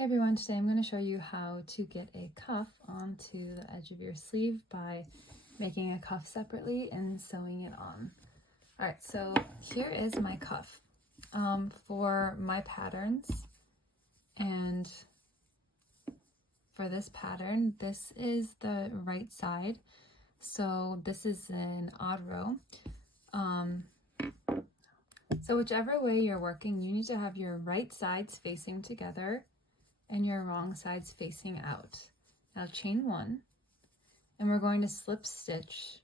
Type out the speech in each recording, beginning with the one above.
Hey everyone, today I'm going to show you how to get a cuff onto the edge of your sleeve by making a cuff separately and sewing it on. Alright, so here is my cuff. For my patterns and for this pattern, this is the right side. So this is an odd row. So whichever way you're working, you need to have your right sides facing together and your wrong sides facing out. Now chain one, and we're going to slip stitch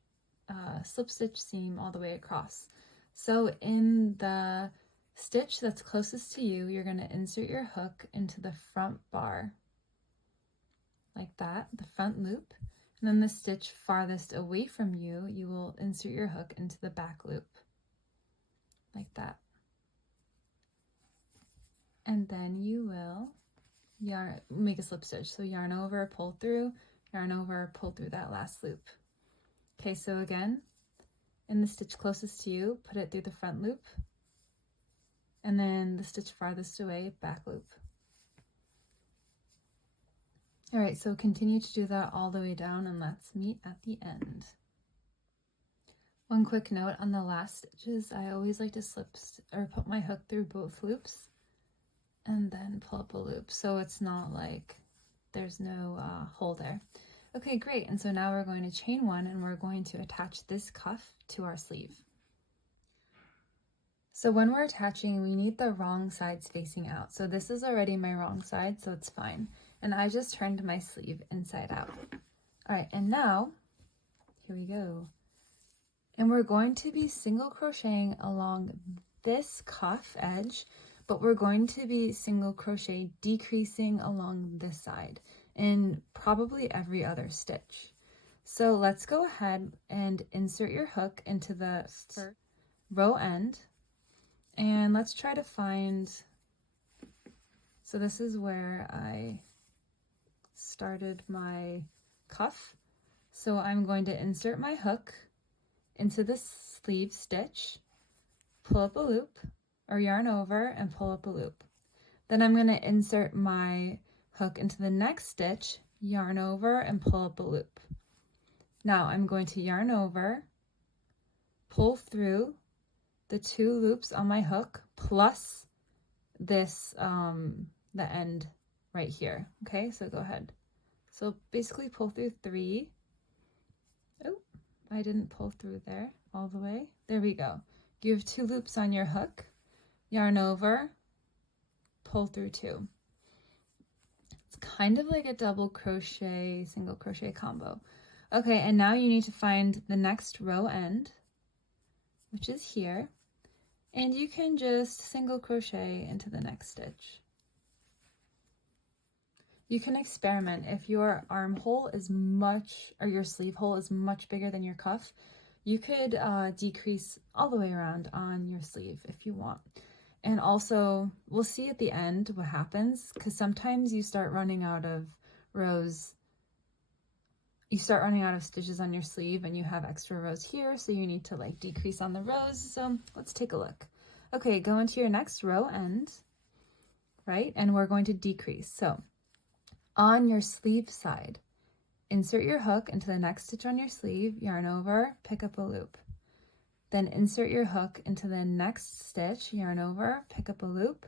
seam all the way across. So in the stitch that's closest to you, you're going to insert your hook into the front bar like that, the front loop, and then the stitch farthest away from you, you will insert your hook into the back loop like that, and then you will make a slip stitch. So yarn over, pull through, yarn over, pull through that last loop. Okay, so again, in the stitch closest to you, put it through the front loop, and then the stitch farthest away, back loop. All right, so continue to do that all the way down, and let's meet at the end. One quick note on the last stitches, I always like to put my hook through both loops and then pull up a loop, so it's not like there's no hole there. Okay, great, and so now we're going to chain one and we're going to attach this cuff to our sleeve. So when we're attaching, we need the wrong sides facing out. So this is already my wrong side, so it's fine. And I just turned my sleeve inside out. All right, and now, here we go. And we're going to be single crocheting along this cuff edge, but we're going to be single crochet decreasing along this side in probably every other stitch. So let's go ahead and insert your hook into the row end, and let's try to find, so this is where I started my cuff. So I'm going to insert my hook into the sleeve stitch, pull up a loop, or yarn over and pull up a loop. Then I'm going to insert my hook into the next stitch, yarn over and pull up a loop. Now I'm going to yarn over, pull through the two loops on my hook plus this the end right here. Okay, so go ahead. So basically pull through three. Oh, I didn't pull through there all the way. There we go. You have two loops on your hook, yarn over, pull through two. It's kind of like a double crochet, single crochet combo. Okay, and now you need to find the next row end, which is here, and you can just single crochet into the next stitch. You can experiment. If your armhole is or your sleeve hole is much bigger than your cuff, you could decrease all the way around on your sleeve if you want. And also, we'll see at the end what happens, because sometimes you start running out of rows. You start running out of stitches on your sleeve and you have extra rows here, so you need to like decrease on the rows. So let's take a look. Okay, go into your next row end, right? And we're going to decrease. So on your sleeve side, insert your hook into the next stitch on your sleeve, yarn over, pick up a loop. Then insert your hook into the next stitch, yarn over, pick up a loop,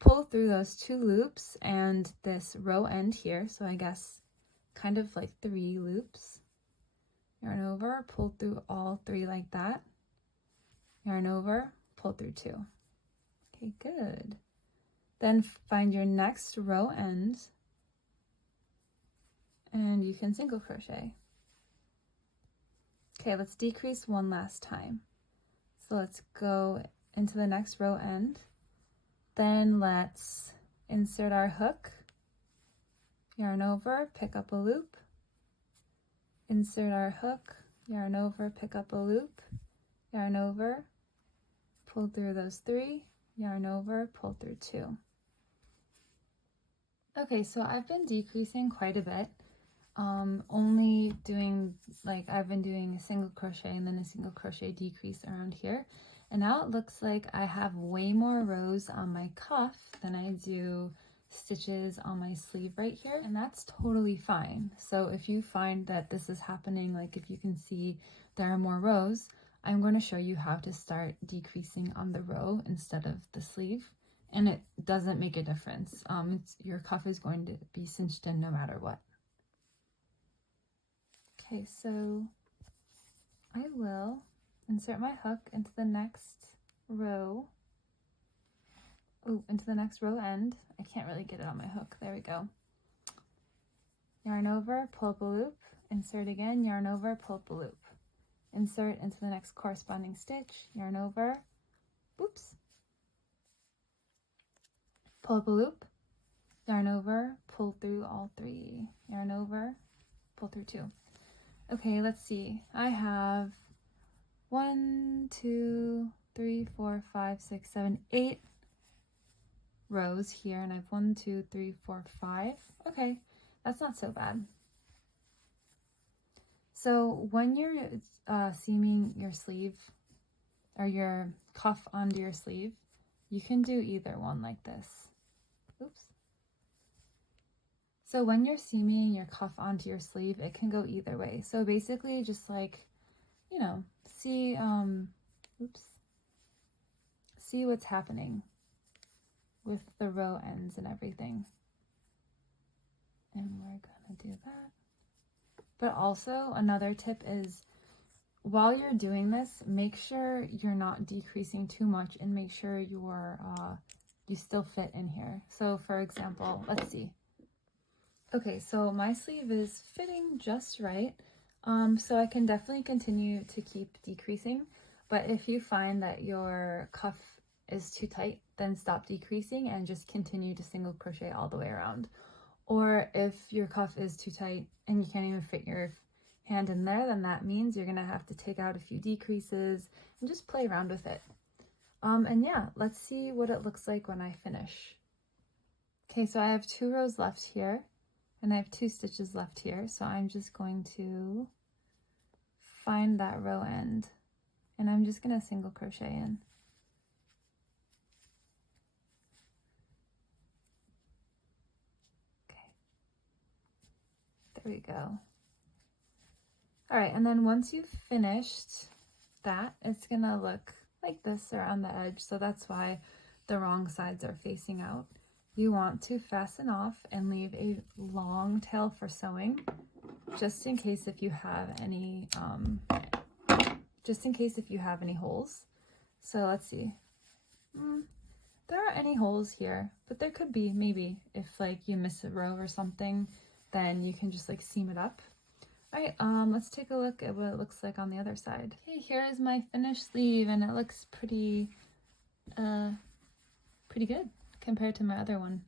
pull through those two loops and this row end here, so I guess kind of like three loops, yarn over, pull through all three like that, yarn over, pull through two. Okay, good. Then find your next row end and you can single crochet. Okay, let's decrease one last time. So let's go into the next row end. Then let's insert our hook, yarn over, pick up a loop, insert our hook, yarn over, pick up a loop, yarn over, pull through those three, yarn over, pull through two. Okay, so I've been decreasing quite a bit. Only doing I've been doing a single crochet and then a single crochet decrease around here, and now it looks like I have way more rows on my cuff than I do stitches on my sleeve right here, and that's totally fine. So if you find that this is happening, like if you can see there are more rows, I'm going to show you how to start decreasing on the row instead of the sleeve, and it doesn't make a difference. Your cuff is going to be cinched in no matter what. Okay, so I will insert my hook into the next row. Oh, into the next row end. I can't really get it on my hook. There we go. Yarn over, pull up a loop, insert again, yarn over, pull up a loop. Insert into the next corresponding stitch, yarn over, oops. Pull up a loop, yarn over, pull through all three, yarn over, pull through two. Okay, let's see. I have 1, 2, 3, 4, 5, 6, 7, 8 rows here, and I have 1, 2, 3, 4, 5. Okay, that's not so bad. So when you're seaming your sleeve or your cuff onto your sleeve, you can do either one like this. Oops. So when you're seaming your cuff onto your sleeve, it can go either way. So basically just like, you know, see what's happening with the row ends and everything. And we're gonna do that. But also another tip is, while you're doing this, make sure you're not decreasing too much and make sure you still fit in here. So for example, let's see. Okay, so my sleeve is fitting just right. So I can definitely continue to keep decreasing, but if you find that your cuff is too tight, then stop decreasing and just continue to single crochet all the way around. Or if your cuff is too tight and you can't even fit your hand in there, then that means you're gonna have to take out a few decreases and just play around with it. And yeah, let's see what it looks like when I finish. Okay, so I have 2 rows left here and I have 2 stitches left here. So I'm just going to find that row end and I'm just gonna single crochet in. There we go. All right, and then once you've finished that, it's gonna look like this around the edge, so that's why the wrong sides are facing out. You want to fasten off and leave a long tail for sewing, just in case if you have any holes. So let's see. There aren't any holes here, but there could be, maybe, if like you miss a row or something, then you can just like seam it up. All right, let's take a look at what it looks like on the other side. Okay, here is my finished sleeve, and it looks pretty good compared to my other one.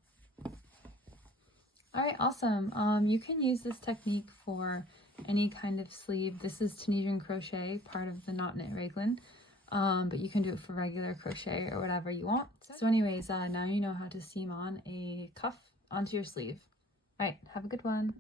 All right, awesome. You can use this technique for any kind of sleeve. This is Tunisian crochet, part of the Knot Knit Raglan, but you can do it for regular crochet or whatever you want. So anyways, now you know how to seam on a cuff onto your sleeve. All right, have a good one.